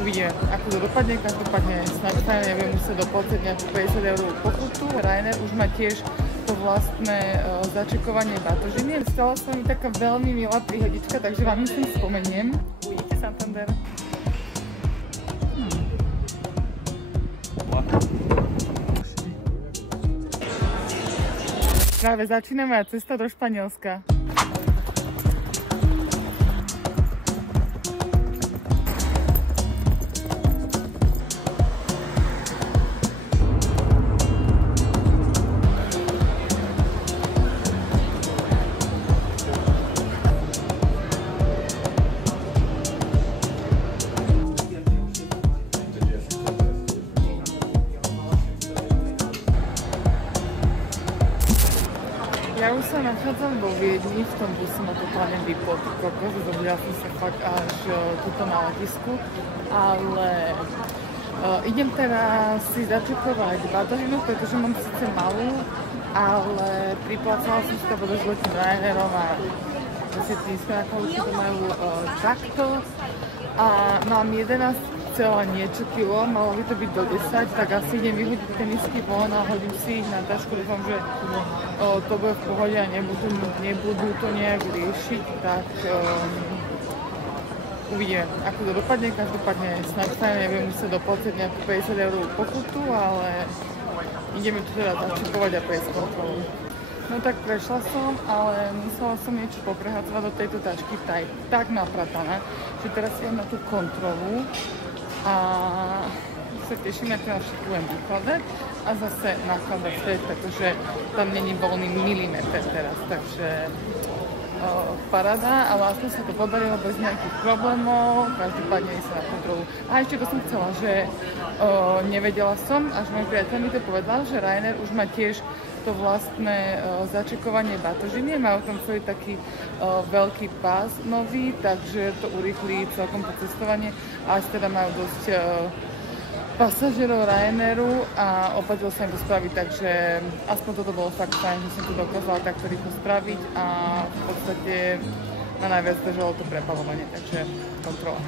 Uvidíme, ako to dopadne. Každopádne snáď sa nebudem musieť doplatiť nejakú 50 € pokutu. Ryanair už má tiež to vlastné začekovanie batožiny. Stala sa mi taká veľmi milá príhodička, takže vám myslím spomeniem. Uvidíte Santander. Práve začína moja cesta do Španielska. Ja už sa nachádzam vo Viedni, v tom buse ma totálne vyplo, kokos, zobudila som sa fakt až tuto na letisku, ale idem teraz si začekovať batožinu, pretože mám síce malú, ale priplácala som si to, pretože letím Ryanairom a si tíska, ako už to majú takto a mám 11 celá niečo kilo, malo by to byť do 10, tak asi idem vyhodiť tenisky von a hodím si ich na tašku, dúfam, že to bude v pohode a nebudú to nejak riešiť, tak uvidíme, ako to dopadne. Každopádne snáď sa nebudem musieť doplatiť nejakú 50 € pokutu, ale ideme tu teda začekovať a prejsť kontrolu. No tak prešla som, ale musela som niečo poprehadzovať do tejto tašky, tá je tak naprataná, že teraz idem na tú kontrolu a sa teším, ako naši budem vykladať a zase nakladať späť, pretože tam není voľný milimeter teraz, takže paráda, ale aspoň sa to podarilo bez nejakých problémov, každopádne sa na kontrolu. A ešte to som chcela, že nevedela som, až môj priateľ mi to povedal, že Ryanair už má tiež to vlastné začekovanie batožiny, majú tam celý taký veľký pás nový, takže to urýchli celkom to cestovanie a až teda majú dosť pasažierov Ryanairu a oplatilo sa im to spraviť, takže aspoň toto bolo fakt fajn, že som to dokázala takto rýchlo spraviť a v podstate ma najviac držalo to prepalovanie, takže kontrola.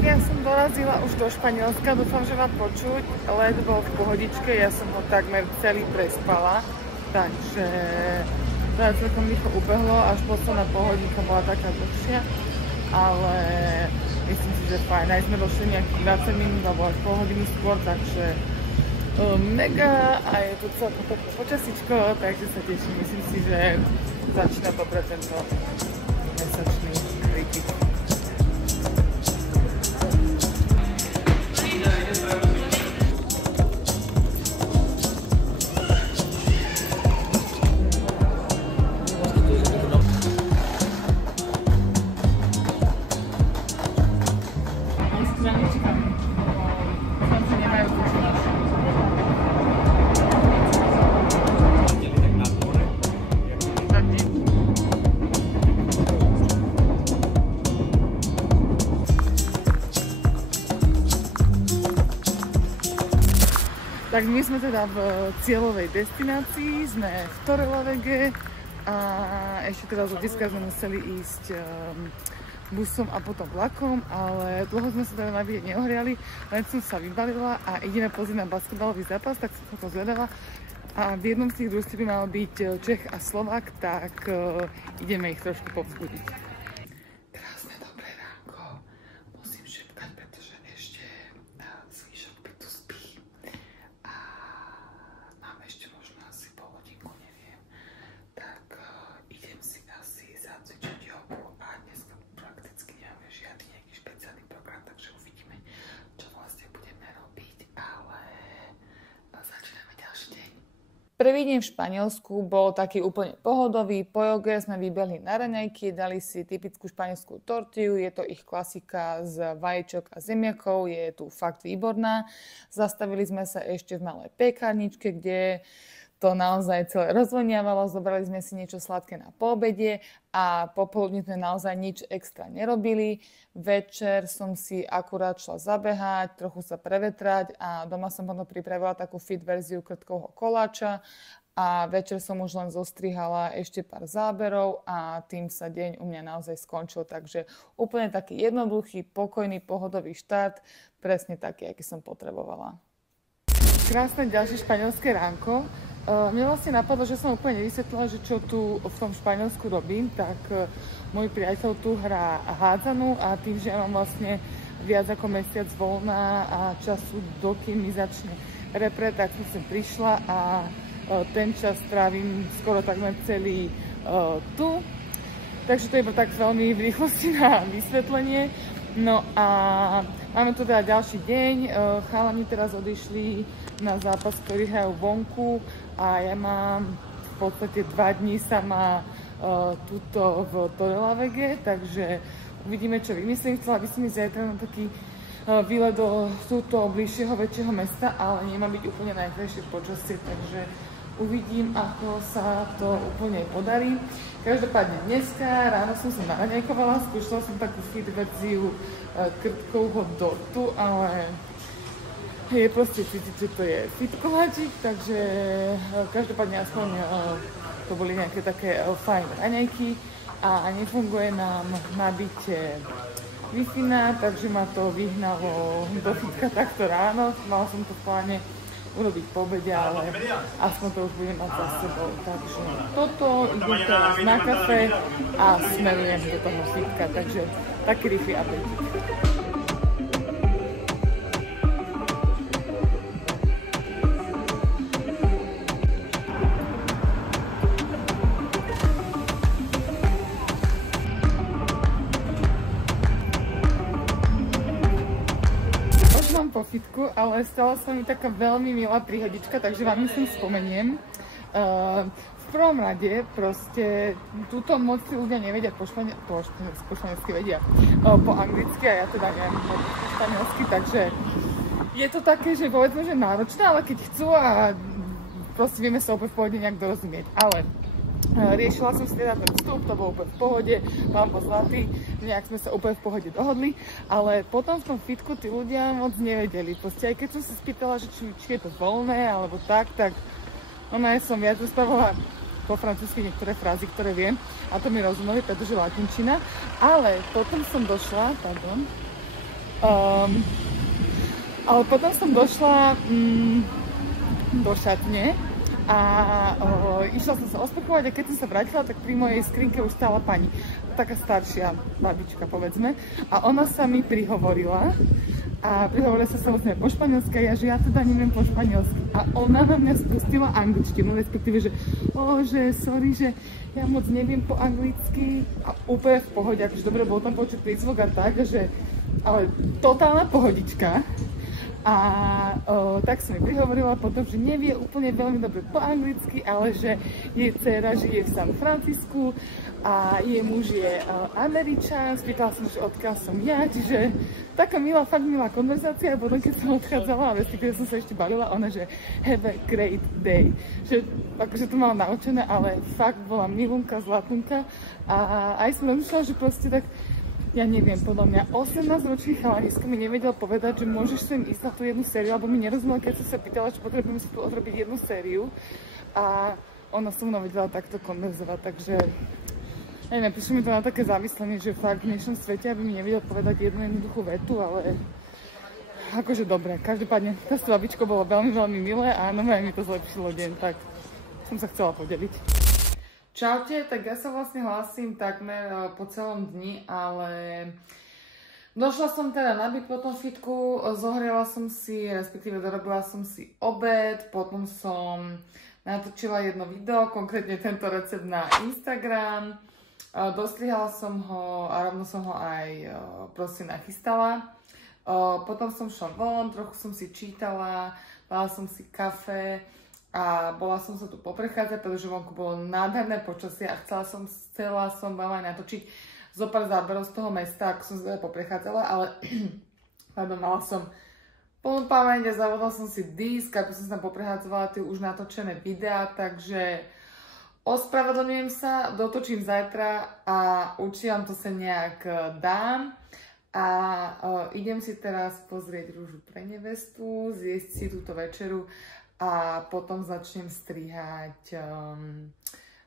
Ja som dorazila už do Španielska, dúfam, že ma počuť, let bol v pohodičke, ja som ho takmer celý prespala, takže to celkom rýchlo ubehlo, až posledná pohodinka bola taká dlhšia, ale myslím si, že fajn, aj sme došli nejakých 20 minút alebo až pol hodiny skôr, takže mega a je tu celkom počasíčko, takže sa teším, myslím si, že začína dobre tento mesačný kritik. Tak my sme teda v cieľovej destinácii, sme v Torrelavege a ešte teda z letiska sme museli ísť busom a potom vlakom, ale dlho sme sa teda na výlet neohriali, len som sa vybalila a ideme pozrieť na basketbalový zápas, tak som sa to zvedala. A v jednom z tých družství by mal byť Čech a Slovák, tak ideme ich trošku povzbudiť. Krásne dobré ránko, musím šepkať, pretože ešte zvýšok bytu spí a mám ešte možno asi pol hodinku, neviem, tak idem si asi zacvičiť jogu a dneska prakticky nemáme žiadny nejaký špeciálny program, takže uvidíme, čo vlastne budeme robiť, ale začíname ďalší deň. Prvý deň v Španielsku bol taký úplne pohodový. Po joge sme vybehli na raňajky, dali si typickú španielskú tortillu. Je to ich klasika z vajíčok a zemiakov, je tu fakt výborná. Zastavili sme sa ešte v malej pekárničke, kde to naozaj celé rozvoniavalo. Zobrali sme si niečo sladké na poobede a popoludní sme naozaj nič extra nerobili. Večer som si akurát šla zabehať, trochu sa prevetrať a doma som potom pripravila takú fit verziu krtkového koláča a večer som už len zostrihala ešte pár záberov a tým sa deň u mňa naozaj skončil. Takže úplne taký jednoduchý, pokojný, pohodový štart, presne taký, aký som potrebovala. Krásne ďalšie španielské ránko. Mne vlastne napadlo, že som úplne nevysvetlila, že čo tu v tom Španielsku robím, tak môj priateľ tu hrá hádzanú a tým, že ja mám vlastne viac ako mesiac voľná a času, dokým mi začne repre, tak som sem prišla a ten čas trávim skoro takmer celý tu. Takže to je iba tak veľmi v rýchlosti na vysvetlenie. No a máme tu teda ďalší deň, chalani teraz odišli na zápas, ktorý hrajú vonku a ja mám v podstate 2 dní sama tuto v Torrelavege, takže uvidíme, čo vymyslím. Chcela by som ísť zajtra na taký výlet do túto bližšieho väčšieho mesta, ale nemá byť úplne najkrajšie počasie, takže uvidím, ako sa to úplne podarí. Každopádne dneska ráno som sa naraňajkovala, skúšala som takú fit verziu krtkového dortu, ale je proste cítiť, že to je fit koláčik, takže každopádne aspoň to boli nejaké také fajn raňajky a nefunguje nám nabite Wi-Fi, takže ma to vyhnalo do fitka takto ráno. Mala som to v pláne urobiť po obede, ale aspoň to už budem mať za sebou. Takže toto, idem teraz na kafe a smerujem do toho fitka, takže taký rýchly apetit. Po fitku, ale stala sa mi taká veľmi milá príhodička, takže vám myslím spomeniem. V prvom rade proste túto moc si ľudia nevedia po španielsky vedia, po anglicky a ja teda neviem po španielsky, takže je to také, že povedzme, že náročné, ale keď chcú a proste vieme sa úplne v pohode nejak dorozumieť. Ale riešila som si teda ten vstup, to bolo úplne v pohode, pán bol zlatý, nejak sme sa úplne v pohode dohodli, ale potom v tom fitku tí ľudia moc nevedeli. Proste aj keď som sa spýtala, že či je to voľné alebo tak ja som viac rozprávala po francúzsky niektoré frázy, ktoré viem a to mi rozumeli, pretože latinčina, ale potom som došla, ale potom som došla do šatne a išla som sa osprchovať a keď som sa vrátila, tak pri mojej skrinke už stála pani, taká staršia babička, povedzme, a ona sa mi prihovorila a prihovorila sa samozrejme po španielsky a ja teda neviem po španielsky a ona na mňa spustila angličtinu, respektíve, že sorry, že ja moc neviem po anglicky a úplne v pohode, akože dobre, bol tam počuť prízvuk a tak, že ale totálna pohodička. A tak som mi prihovorila potom, že nevie úplne veľmi dobre po anglicky, ale že jej dcéra žije v San Francisku a jej muž je Američan. Spýtala som, že odkiaľ som ja, čiže taká milá, fakt milá konverzácia. A potom, keď som odchádzala, respektíve som sa ešte bavila, ona, že have a great day. Že akože to mala naučené, ale fakt bola milunka, zlatunka. A aj som rozmýšľala, že proste tak, ja neviem, podľa mňa 18-ročný chalanisko mi nevedel povedať, že môžeš sem ísť na tú jednu sériu, alebo mi nerozumela, keď som sa pýtala, že potrebujeme si tu odrobiť jednu sériu. A ona so mnou vedela takto konverzovať, takže neviem, prišlo mi to na také zamyslenie, že fakt v dnešnom svete, aby mi nevedel povedať jednu jednoduchú vetu, ale akože dobre. Každopádne, tá s babičkou bolo veľmi, veľmi milé a áno, mi to zlepšilo deň, tak som sa chcela podeliť. Čaute, tak ja sa vlastne hlásim takmer po celom dni, ale došla som teda na byt po tom fitku, zohriela som si, respektíve dorobila som si obed, potom som natočila jedno video, konkrétne tento recept na Instagram, dostrihala som ho a rovno som ho aj proste nachystala. Potom som šla von, trochu som si čítala, dala som si kafe a bola som sa tu poprechádzať, pretože vonku bolo nádherné počasie a chcela som vám aj natočiť zopár záberov z toho mesta, ako som sa poprechádzala, ale mala som plnú pamäť a zavodala som si disk, ako som sa poprechádzala tie už natočené videá, takže ospravedlňujem sa, dotočím zajtra a určite vám to sa nejak dám. A idem si teraz pozrieť Rúžu pre nevestu, zjesť si túto večeru a potom začnem strihať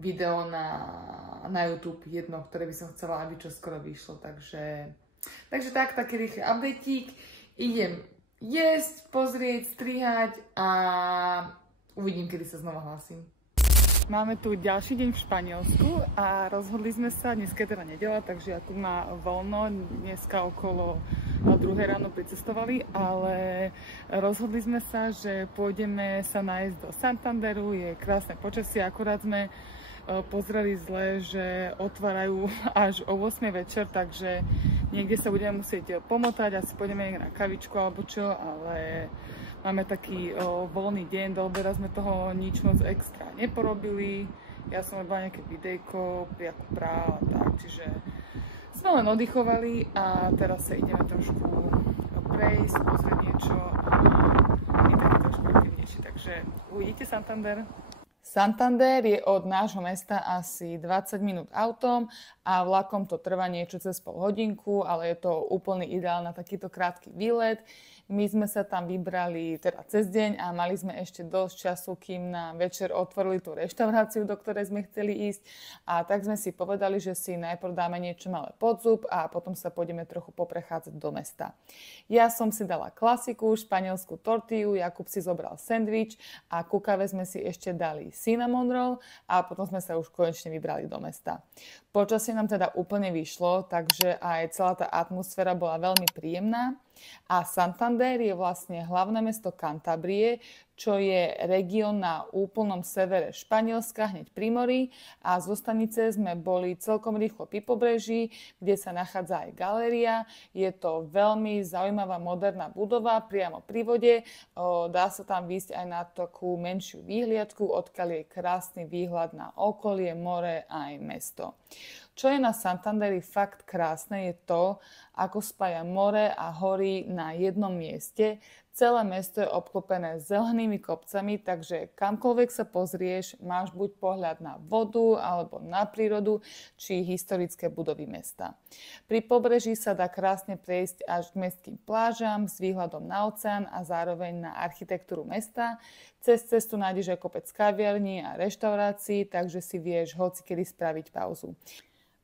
video na YouTube, jedno, ktoré by som chcela, aby čoskoro vyšlo. Takže tak, taký rýchly updateík. Idem jesť, pozrieť, strihať a uvidím, kedy sa znova hlasím. Máme tu ďalší deň v Španielsku a rozhodli sme sa, dneska je teda nedeľa, takže ja tu má voľno, dneska okolo 2 ráno pricestovali, ale rozhodli sme sa, že pôjdeme sa nájsť do Santanderu, je krásne počasie, akurát sme pozreli zle, že otvárajú až o 8 večer, takže niekde sa budeme musieť pomotať, asi pôjdeme na kavičku alebo čo, ale máme taký voľný deň, do obeda sme toho nič moc extra neporobili. Ja som robila nejaké videjko, priaku prá a tak, čiže sme len oddychovali a teraz sa ideme trošku prejsť, pozrieť niečo a je taký trošku aktívnejší, takže uvidíte Santander. Santander je od nášho mesta asi 20 minút autom a vlakom to trvá niečo cez pol hodinku, ale je to úplný ideál na takýto krátky výlet. My sme sa tam vybrali teda cez deň a mali sme ešte dosť času, kým na večer otvorili tú reštauráciu, do ktorej sme chceli ísť. A tak sme si povedali, že si najprv dáme niečo malé pod zub a potom sa pôjdeme trochu poprechádzať do mesta. Ja som si dala klasiku, španielskú tortillu, Jakub si zobral sendvič a ku káve sme si ešte dali cinnamon roll a potom sme sa už konečne vybrali do mesta. Počasie nám teda úplne vyšlo, takže aj celá tá atmosféra bola veľmi príjemná. A Santander je vlastne hlavné mesto Kantabrie, čo je región na úplnom severe Španielska, hneď pri mori. A zo stanice sme boli celkom rýchlo pri pobreží, kde sa nachádza aj galéria. Je to veľmi zaujímavá moderná budova priamo pri vode. Dá sa tam výjsť aj na takú menšiu výhliadku, odkiaľ je krásny výhľad na okolie, more a aj mesto. Čo je na Santanderi fakt krásne, je to, ako spája more a hory na jednom mieste. Celé mesto je obklopené zelenými kopcami, takže kamkoľvek sa pozrieš, máš buď pohľad na vodu alebo na prírodu, či historické budovy mesta. Pri pobreží sa dá krásne prejsť až k mestským plážam s výhľadom na oceán a zároveň na architektúru mesta. Cez cestu nájdeš aj kopec kaviarní a reštaurácií, takže si vieš hocikedy spraviť pauzu.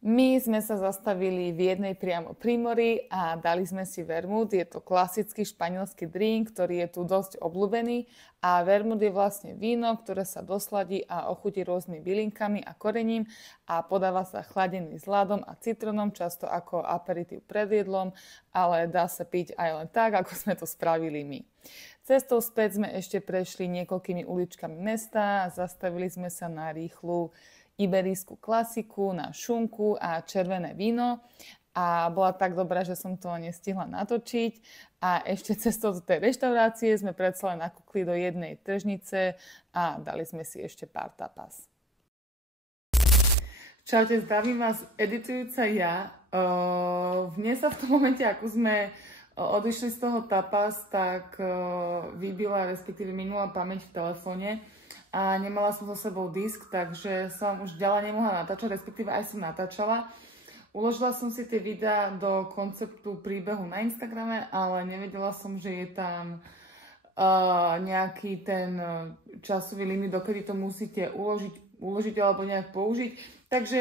My sme sa zastavili v jednej priamo pri mori a dali sme si vermut. Je to klasický španielský drink, ktorý je tu dosť obľúbený a vermut je vlastne víno, ktoré sa dosladí a ochutí rôznymi bylinkami a korením a podáva sa chladený s ľadom a citrónom, často ako aperitív pred jedlom, ale dá sa piť aj len tak, ako sme to spravili my. Cestou späť sme ešte prešli niekoľkými uličkami mesta a zastavili sme sa na rýchlu iberijskú klasiku, na šunku a červené víno a bola tak dobrá, že som to nestihla natočiť a ešte cestou do tej reštaurácie sme predsa len nakúkli do jednej tržnice a dali sme si ešte pár tapas. Čaute, zdravím vás, editujúca ja. Mne sa v tom momente, ako sme odišli z toho tapas, tak vybila, respektíve minula pamäť v telefóne a nemala som so sebou disk, takže som už ďalej nemohla natáčať, respektíve aj som natáčala. Uložila som si tie videá do konceptu príbehu na Instagrame, ale nevedela som, že je tam nejaký ten časový limit, dokedy to musíte uložiť alebo nejak použiť. Takže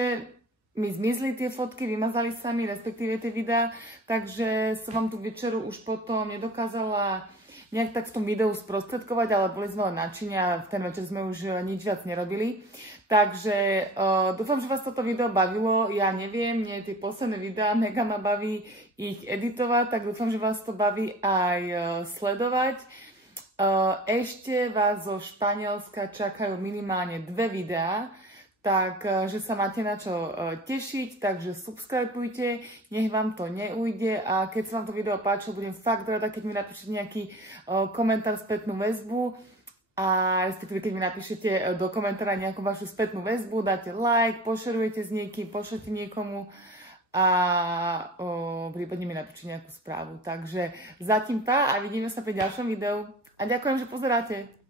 mi zmizli tie fotky, vymazali sa mi, respektíve tie videá, takže som vám tú večeru už potom nedokázala nejak tak v tom videu sprostredkovať, ale boli sme len nadšení a v ten večer sme už nič viac nerobili. Takže dúfam, že vás toto video bavilo. Ja neviem, nie tie posledné videá, mega ma baví ich editovať, tak dúfam, že vás to baví aj sledovať. Ešte vás zo Španielska čakajú minimálne 2 videá, takže sa máte na čo tešiť, takže subscribujte, nech vám to neujde a keď sa vám to video páčilo, budem fakt rada, keď mi napíšete nejaký komentár, spätnú väzbu a respektíve keď mi napíšete do komentára nejakú vašu spätnú väzbu, dáte like, pošerujete s niekým, pošlete niekomu a prípadne mi napíšte nejakú správu. Takže zatím a vidíme sa pri ďalšom videu a ďakujem, že pozeráte.